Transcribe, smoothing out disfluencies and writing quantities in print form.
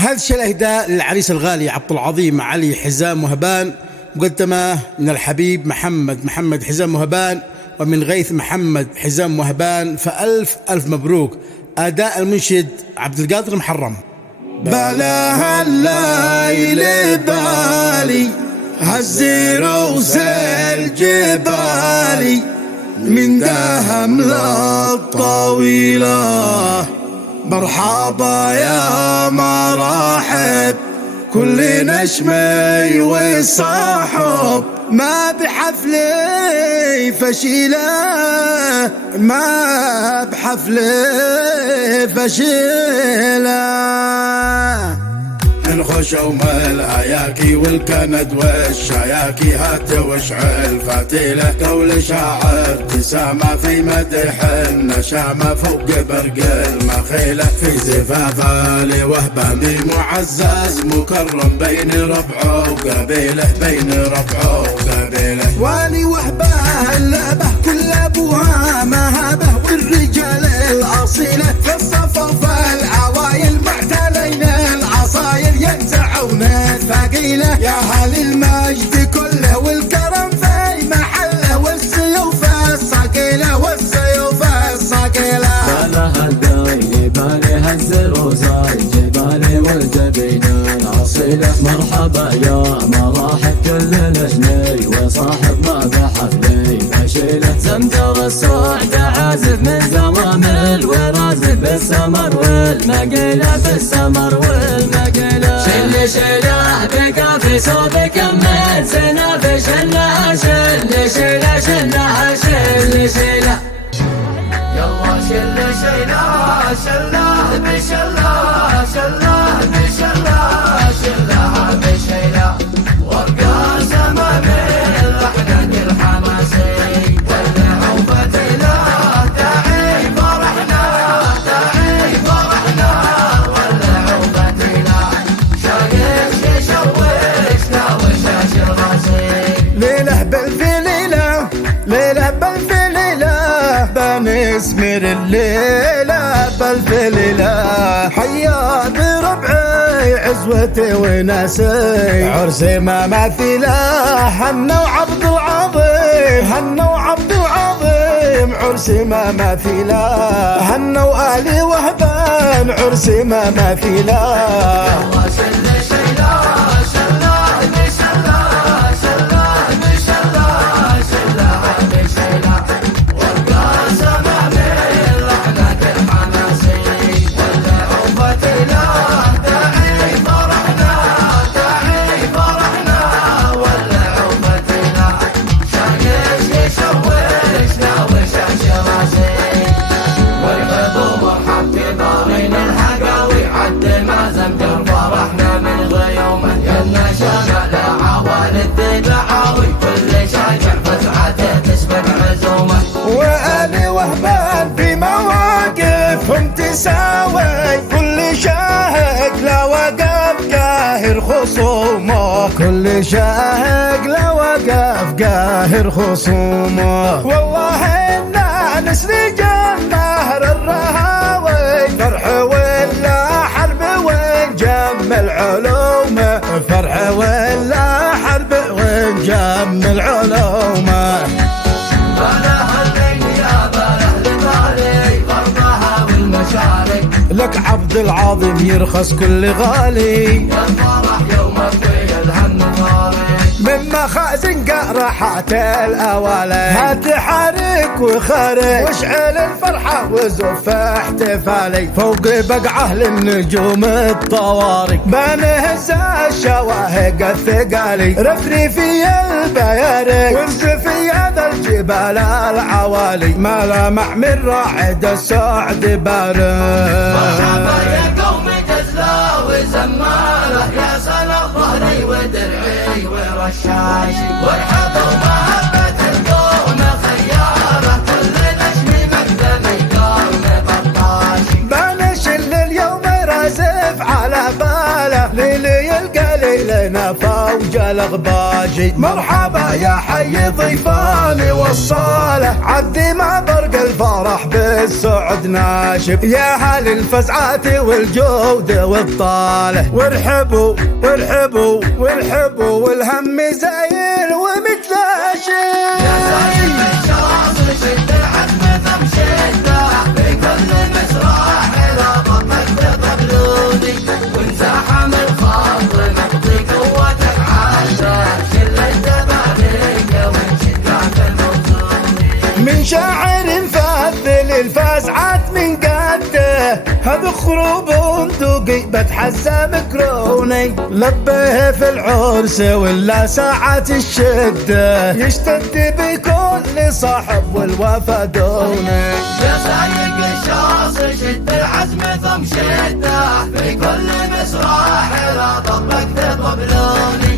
هذا الشيء الإهداء للعريس الغالي عبد العظيم علي حزام وهبان، مقدمة من الحبيب محمد حزام وهبان، ومن غيث محمد حزام وهبان. فألف ألف مبروك. أداء المنشد عبد القادر محرم. بلا الليل بالي هالزير وسال جبالي من دهم للطويلة مرحبا يا مرحب كل نشمي وصاحب ما بحفلي فشيلة ما بحفلي فشيلة الخشوم الأياكي والكند والشياكي هات واشعل فتيلة قول شاعر ابتسامة في مدح النشامة فوق برق المخيلة في زفاف آل وهبان معزز مكرم بين ربعه وقبيله بين ربعه وقبيله والي وهبان لابه كل ابوها مهابه والرجال الأصيلة في الصفوف العوايل معتلين العصاير ينزعون الثقيلة يا هل المجد كله والكرم في محله والسيوف الصقيلة والسيوف الصقيلة بلها الداي بالي هالزروز الجبالي والجبين الأصيلة مرحبا يا مراحب كل نجني وصاحب ما بحفلي فشيلة زمجر الصعد عازف من زوامل ورازف بالسمر والمقيلة بالسمر والمقيلة شله بكافي صوبك من سنة بشلها شله يلا شله بشله ورقة سما باللحن الحماسي واللعو فتيله تعي فرحنا واللعو فتيله شايش يشوشنا وشاش راسي ليلة بالفليلة ليلة بالفليلة بنسمر الليلة بالفليلة حيا بربعي عزوتي وناسي عرسي ما مثيله هنا وعبد العظيم عرسي ما مثيله هنا وآلي وهبان عرسي ما مثيله وآلي وهبان في مواقفهم تساوي كل شاهق لا وقف قاهر خصومه كل شاهق لا وقف قاهر خصومه والله إنا نسرج النهر الرهاوي فرح ولا حرب ونجمل علومه فرح ولا حرب ونجمل علومه لك عبد العظيم يرخص كل غالي يا الفرح يومك ويا الهم طارق من مخازن قرحات الأوالي هات حرك وخرج واشعل الفرحة وزف احتفالي فوق بقعة للنجوم الطوارق بنهز الشواهق الثقالي رفري في البيارق وانزف في هذا الجبال العوالي ما لمح من راعد السعد بارق مرحبا يا قوم جزلة وزمالة يا سنة ظهري ودرعي ورشاشي وارحبوا محبة القوم خيارة كل نجم مقدمي قوم بطاشي بنش اليوم رازف على باله ليلي القلب ليلنا فوج الأغباجي. مرحبا يا حي ضيفاني والصالح، عدي مع برق الفرح بالسعد ناشب، يا هل الفزعات والجود والطالح. وارحبوا وارحبوا وارحبوا والهم زايل ومتلاشي. يا زايد الشاطر شد العزم ثم شده، بكل مسرح إلى بطنك تقبلوني، وانزاحم الخاطر نقضي قوتك عاده، كل التبارك ومن شجاعك الموزوني. من شاعر فذل الفزعات من قده، هذا خروب بندقي بتحسى مكروني. لبيه في العرس ولا ساعات الشدة، يشتد بكل صاحب والوفا دوني. يا سايق الشاصر شد العزم ثم شده، في كل مسرح إلى ضبك تقبلوني،